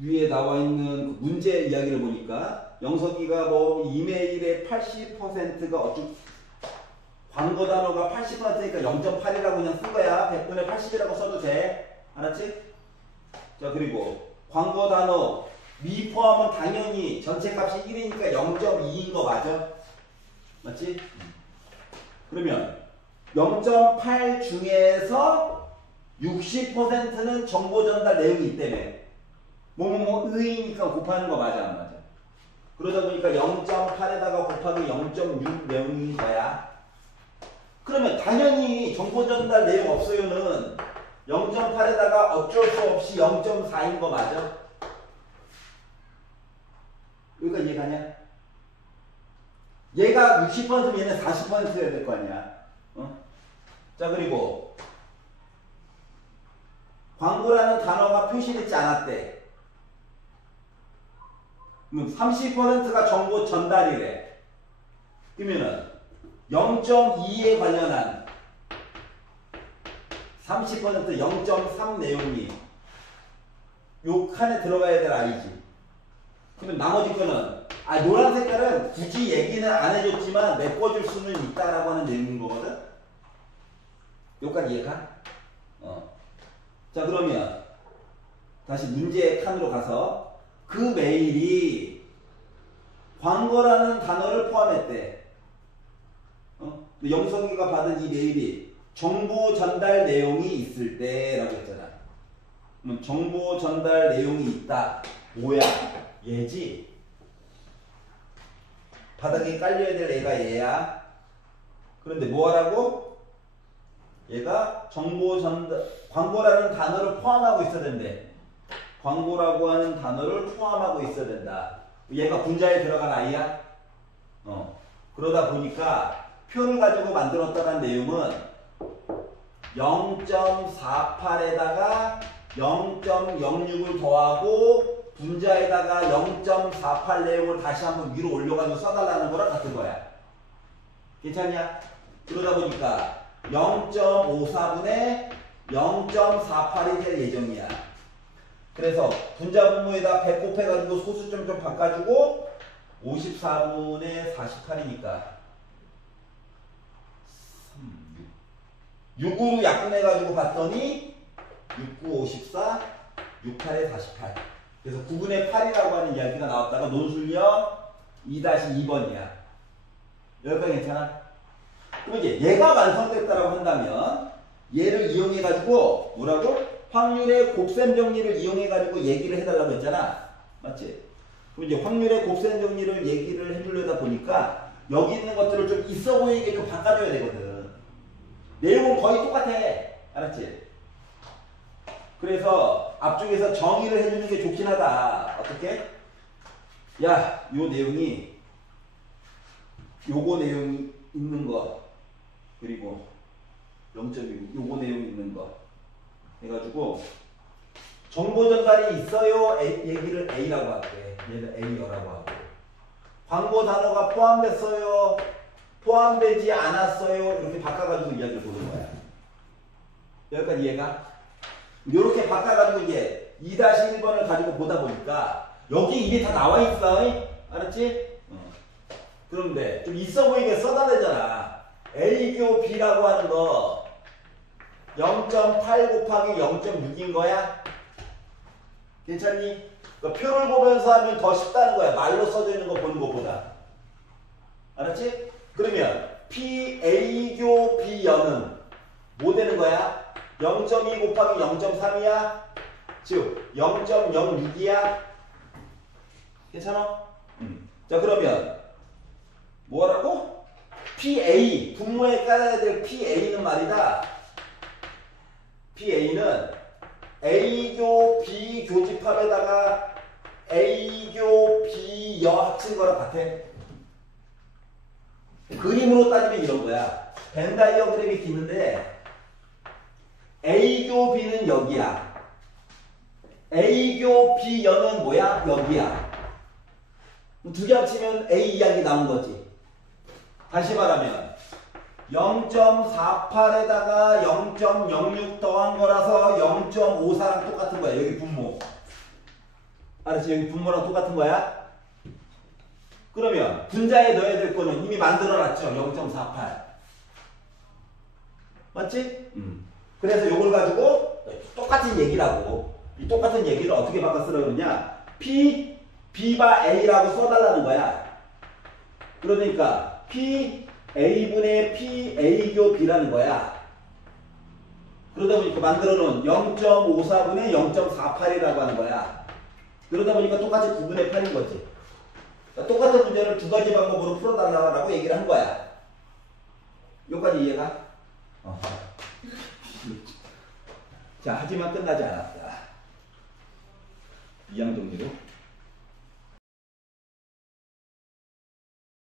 위에 나와 있는 그 문제 이야기를 보니까 영석이가 뭐 이메일의 80%가 어쩌 광고 단어가 80%니까 0.8이라고 그냥 쓴 거야. 100분의 80이라고 써도 돼. 알았지? 자, 그리고 광고 단어 미 포함은 당연히 전체 값이 1이니까 0.2인 거 맞아? 맞지? 그러면 0.8 중에서 60%는 정보 전달 내용이 있다며. 의니까 곱하는 거 맞아, 안 맞아? 그러다 보니까 0.8에다가 곱하기 0.6 내용인 거야. 그러면 당연히 정보 전달 내용 없어요는 0.8에다가 어쩔 수 없이 0.4인 거 맞아? 여기가 이해가냐? 얘가 60%면 얘는 40%여야 될 거 아니야. 자, 그리고 광고라는 단어가 표시되지 않았대. 그럼 30%가 정보 전달이래. 그러면은 0.2에 관련한 30% 0.3 내용이 요 칸에 들어가야 될 아이지. 그러면 나머지 거는 노란 색깔은 굳이 얘기는 안 해줬지만 메꿔줄 수는 있다라고 하는 내용인 거거든. 여기까지 이해가? 자, 그러면 다시 문제 칸으로 가서 그 메일이 광고라는 단어를 포함했대. 영석이가 받은 이 메일이 정보 전달 내용이 있을 때라고 했잖아. 그럼 정보 전달 내용이 있다. 뭐야? 얘지? 바닥에 깔려야 될 애가 얘야. 그런데 뭐 하라고? 얘가 정보 전달, 광고라는 단어를 포함하고 있어야 된대. 광고라고 하는 단어를 포함하고 있어야 된다. 얘가 분자에 들어간 아이야? 그러다 보니까 표를 가지고 만들었다는 내용은 0.48에다가 0.06을 더하고 분자에다가 0.48 내용을 다시 한번 위로 올려가지고 써달라는 거랑 같은 거야. 괜찮냐? 그러다 보니까 0.54분의 0.48이 될 예정이야. 그래서 분자 분모에다 100 곱해가지고 소수점 좀 바꿔주고 54분의 48이니까 6으로 약분해가지고 봤더니 6, 9, 54, 6, 8에 48. 그래서 9분의 8이라고 하는 이야기가 나왔다가 논술형 2-2번이야. 여기까지 괜찮아? 그럼 이제 얘가 완성됐다라고 한다면 얘를 이용해가지고 뭐라고? 확률의 곱셈 정리를 이용해가지고 얘기를 해달라고 했잖아. 맞지? 그럼 이제 확률의 곱셈 정리를 얘기를 해주려다 보니까 여기 있는 것들을 좀 있어 보이게 좀 바꿔줘야 되거든. 내용은 거의 똑같아. 알았지? 그래서 앞쪽에서 정의를 해주는 게 좋긴 하다. 어떻게? 야, 요 내용이 요거 내용이 있는 거 그리고 0.6 요거 내용이 있는 거 해가지고 정보 전달이 있어요. 얘기를 A라고 할게. 얘를 A여라고 하고 광고 단어가 포함됐어요. 포함되지 않았어요. 이렇게 바꿔가지고 이야기를 보는 거야. 여기까지 이해가? 이렇게 바꿔가지고 이제 2-1번을 가지고 보다 보니까 여기 이게 다 나와 있어. 알았지? 그런데 좀 있어 보이게 써달래잖아. A교 B라고 하는 거 0.8 곱하기 0.6인 거야? 괜찮니? 그러니까 표를 보면서 하면 더 쉽다는 거야. 말로 써져 있는 거 보는 것보다. 알았지? 그러면 A교 B연은 뭐 되는 거야? 0.2 곱하기 0.3이야? 즉 0.06이야? 괜찮아? 자, 그러면 뭐라고? PA 분모에 깔아야 될 PA는 말이다. PA는 A교 B 교집합에다가 A교 B여 합친 거랑 같아. 그림으로 따지면 이런 거야. 벤 다이어그램이 기는데 A교 B는 여기야. A교 B여는 뭐야? 여기야. 두 개 합치면 A 이야기 나온 거지. 다시 말하면 0.48에다가 0.06 더한 거라서 0.54랑 똑같은 거야. 여기 분모. 알았지? 여기 분모랑 똑같은 거야? 그러면 분자에 넣어야 될 거는 이미 만들어놨죠. 0.48. 맞지? 그래서 요걸 가지고 똑같은 얘기라고. 이 똑같은 얘기를 어떻게 바꿔 쓰라고 그러냐? P, B바 A라고 써달라는 거야. 그러니까 P, A분의 P, A교 B라는 거야. 그러다 보니까 만들어 놓은 0.54분의 0.48이라고 하는 거야. 그러다 보니까 똑같이 9분의 8인 거지. 그러니까 똑같은 문제를 두 가지 방법으로 풀어달라고 얘기를 한 거야. 여기까지 이해가? 자, 하지만 끝나지 않았다. 이항 정리로.